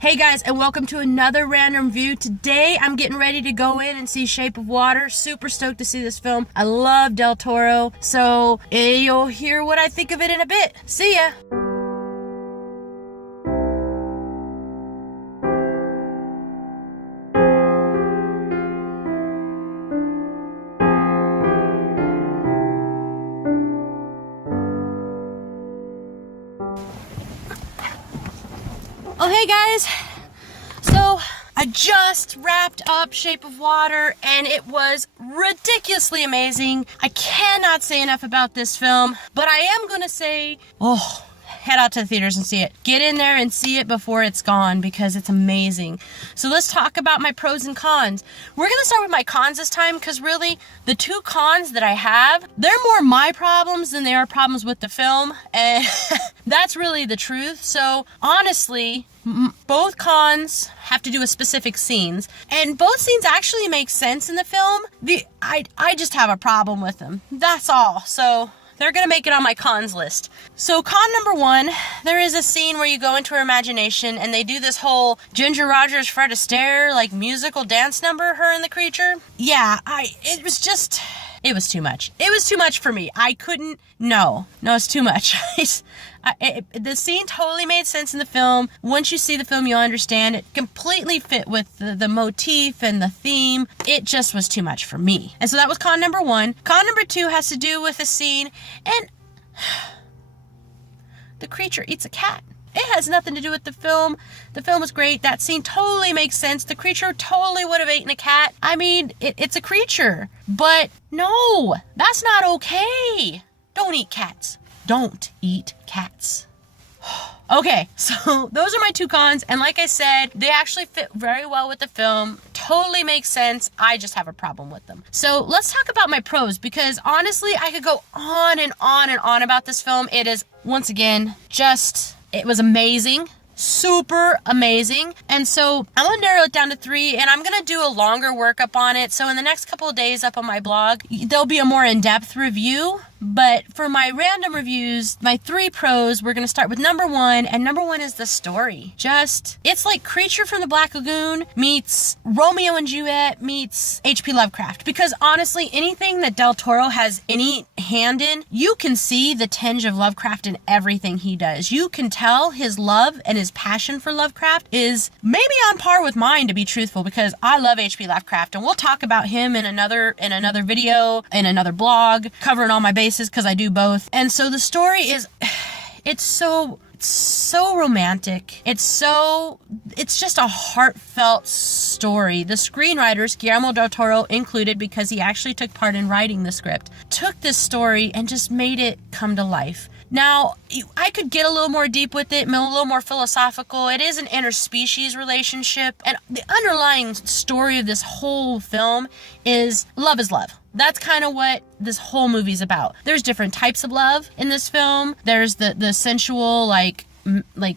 Hey guys, and welcome to another random view. Today I'm getting ready to go in and see Shape of Water. Super stoked to see this film. I love Del Toro, so you'll hear what I think of it in a bit. See ya! Oh hey guys, so I just wrapped up Shape of Water and it was ridiculously amazing. I cannot say enough about this film, but I am gonna say, head out to the theaters and see it. Get in there and see it before it's gone because it's amazing. So let's talk about my pros and cons. We're gonna start with my cons this time because really the two cons that I have, they're more my problems than they are problems with the film, and that's really the truth. So honestly, both cons have to do with specific scenes, and both scenes actually make sense in the film. I just have a problem with them. That's all. So they're gonna make it on my cons list. So con number one, there is a scene where you go into her imagination and they do this whole Ginger Rogers, Fred Astaire, like musical dance number, her and the creature. Yeah, it was too much. It was too much for me. I couldn't, no, it's too much. The scene totally made sense in the film. Once you see the film, you'll understand it completely fit with the motif and the theme. It just was too much for me. And so that was con number one. Con number two has to do with a scene, and the creature eats a cat. It has nothing to do with the film. The film was great. That scene totally makes sense. The creature totally would have eaten a cat. I mean, it's a creature. But no, that's not okay. Don't eat cats. Don't eat cats. Okay, so those are my two cons, and like I said, they actually fit very well with the film. Totally makes sense. I just have a problem with them. So let's talk about my pros, because honestly, I could go on and on and on about this film. It is, once again, it was amazing. Super amazing. And so I'm gonna narrow it down to three, and I'm gonna do a longer workup on it. So in the next couple of days up on my blog, there'll be a more in-depth review. But for my random reviews, my three pros, we're gonna start with number one, and number one is the story. It's like Creature from the Black Lagoon meets Romeo and Juliet meets H.P. Lovecraft. Because honestly, anything that Del Toro has any hand in, you can see the tinge of Lovecraft in everything he does. You can tell his love and his passion for Lovecraft is maybe on par with mine, to be truthful, because I love H.P. Lovecraft, and we'll talk about him in another video, in another blog, covering all my bases, because I do both. And so the story is, it's so romantic. It's just a heartfelt story. The screenwriters, Guillermo del Toro included, because he actually took part in writing the script, took this story and just made it come to life. Now, I could get a little more deep with it, a little more philosophical. It is an interspecies relationship, and the underlying story of this whole film is love is love. That's kind of what this whole movie's about. There's different types of love in this film. There's the sensual, like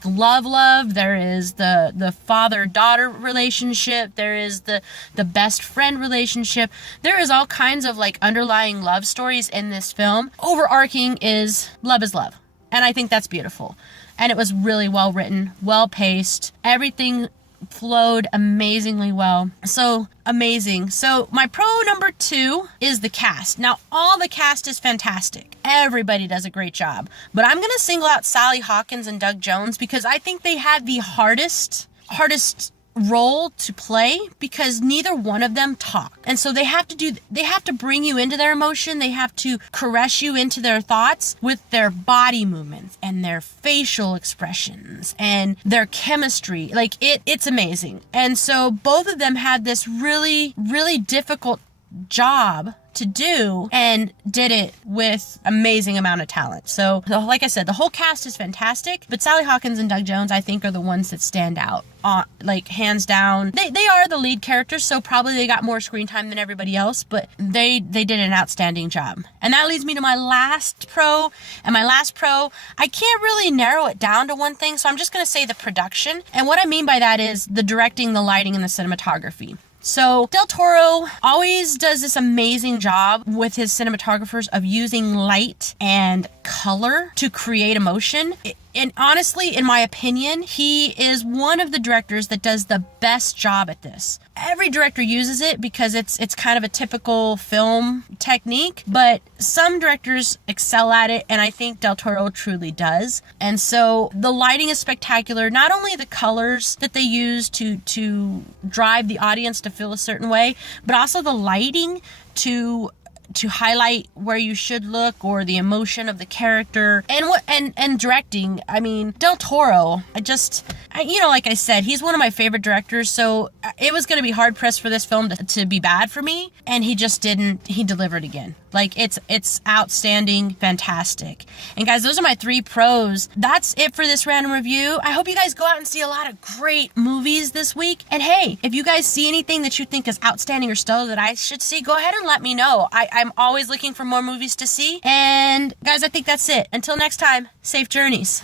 love. There is the father-daughter relationship. There is the best friend relationship. There is all kinds of like underlying love stories in this film. Overarching is love. And I think that's beautiful. And it was really well written, well paced. Everything flowed amazingly well. So amazing. So my pro number two is the cast. Now, all the cast is fantastic. Everybody does a great job. But I'm going to single out Sally Hawkins and Doug Jones because I think they had the hardest role to play, because neither one of them talk. And so they have to bring you into their emotion. They have to caress you into their thoughts with their body movements and their facial expressions and their chemistry. Like it's amazing. And so both of them had this really, really difficult job to do and did it with amazing amount of talent. So like I said, the whole cast is fantastic, but Sally Hawkins and Doug Jones, I think, are the ones that stand out, like hands down. They are the lead characters, so probably they got more screen time than everybody else, but they did an outstanding job. And that leads me to my last pro, and my last pro, I can't really narrow it down to one thing, so I'm just going to say the production. And what I mean by that is the directing, the lighting, and the cinematography. So Del Toro always does this amazing job with his cinematographers of using light and color to create emotion. And honestly, in my opinion, he is one of the directors that does the best job at this. Every director uses it because it's kind of a typical film technique, but some directors excel at it, and I think Del Toro truly does. And so the lighting is spectacular. Not only the colors that they use to drive the audience to feel a certain way, but also the lighting to highlight where you should look or the emotion of the character and directing. I mean, Del Toro, like I said, he's one of my favorite directors, so it was going to be hard pressed for this film to be bad for me, and he just didn't. He delivered again. Like, it's outstanding, fantastic. And guys, those are my 3 pros. That's it for this random review. I hope you guys go out and see a lot of great movies this week. And hey, if you guys see anything that you think is outstanding or stellar that I should see, go ahead and let me know. I'm always looking for more movies to see. And guys, I think that's it. Until next time, safe journeys.